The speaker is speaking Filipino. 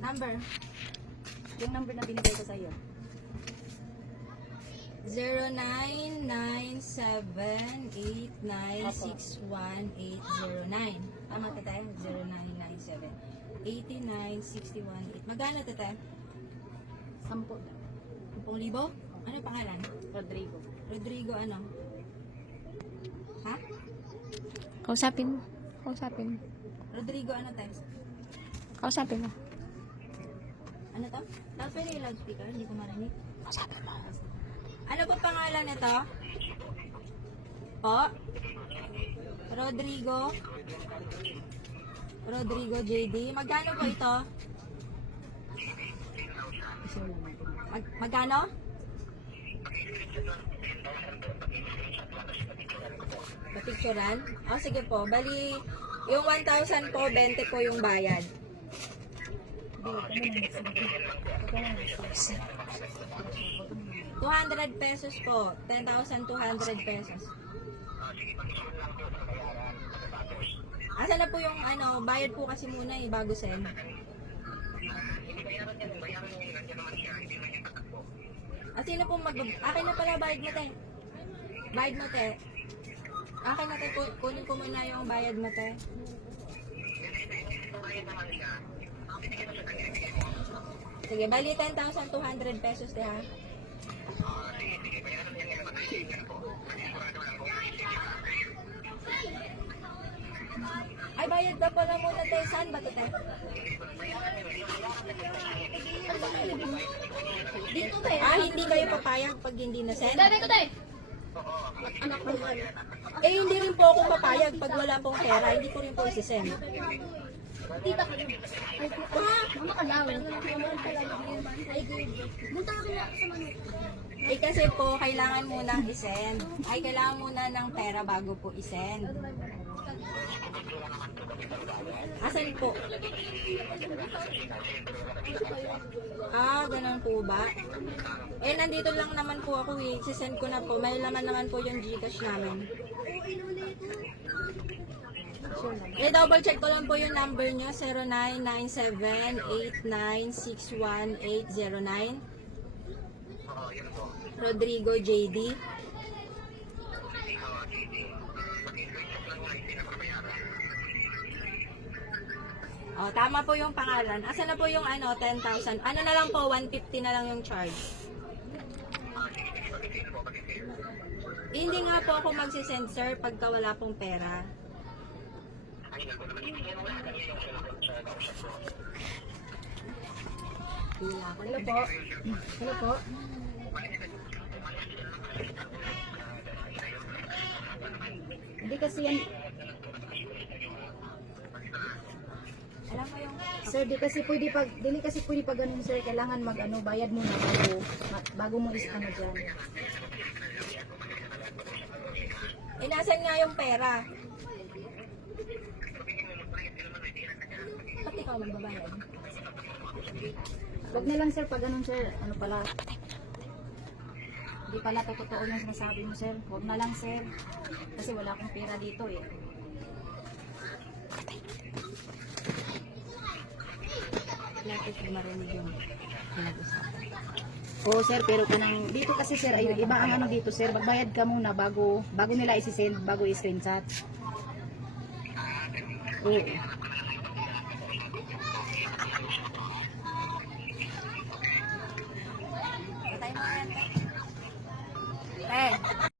Number. Yung number na binigay ko sa iyo. 0997896180 Tama tatay? 0997-89618. Magkano tatay? 10. 10,000? Ano pangalan? Rodrigo. Rodrigo ano? Ha? Kausapin mo. Kausapin mo. Rodrigo ano tayo? Kausapin mo. Ano to? Tapos pwede yung loudspeaker? Hindi ko marinig. Kausapin mo. Ano po pangalan nito? Po? Rodrigo? Rodrigo JD. Magkano po ito? Magkano? Papicturan? O sige po. Bali, yung 1,000 po, 20 po yung bayad. 200 pesos po. 10,200 pesos. Asa na po yung ano, bayad po kasi muna bago send. Sino po akin na pala bayad mo te. Bayad mo te. Akin na te, kunin ko muna yung bayad mo te. Sige, bali 10,200 pesos te ha. Ay, bayad ka pala muna te. Saan ba to te? Dito te. Hindi kayo papayag pag hindi na send? Dami ko tayo. Anak ko man. Hindi rin po ako papayag pag wala pong pera. Hindi ko rin po isi-send. Tita ka lang. Mama ka lang. Punta ka na sa Manila. Kasi po, kailangan munang i-send. Kailangan muna ng pera bago po i-send. Asan po? Ganun po ba? Nandito lang naman po ako eh. Sisend ko na po. May laman naman po yung Gcash namin. Double check ko lang po yung number nyo. 0997-8961809. Rodrigo JD. Tama po yung pangalan. Asa na po yung 10,000? Ano na lang po, 150 na lang yung charge. Hindi nga po ako magsisend sir pagka wala pong pera. Hello po. Hello po. Hindi kasi yan. Alam mo yung... Sir, dili kasi pwede pag ganun sir, kailangan bayad muna bago mo ano diyan. Inasan nga yung pera? Pati ikaw magbabayad. Wag na lang sir pag ganun sir, ano pala. Hindi pala totoo yung sinasabi mo sir. Wag na lang sir. Kasi wala akong pera dito eh. Lapit ko marinig yung pinag-usapan. Oo sir, pero kanang dito kasi sir, ay iba ang ano dito sir, magbayad ka muna bago nila i-send, bago i-screenshot. Oo.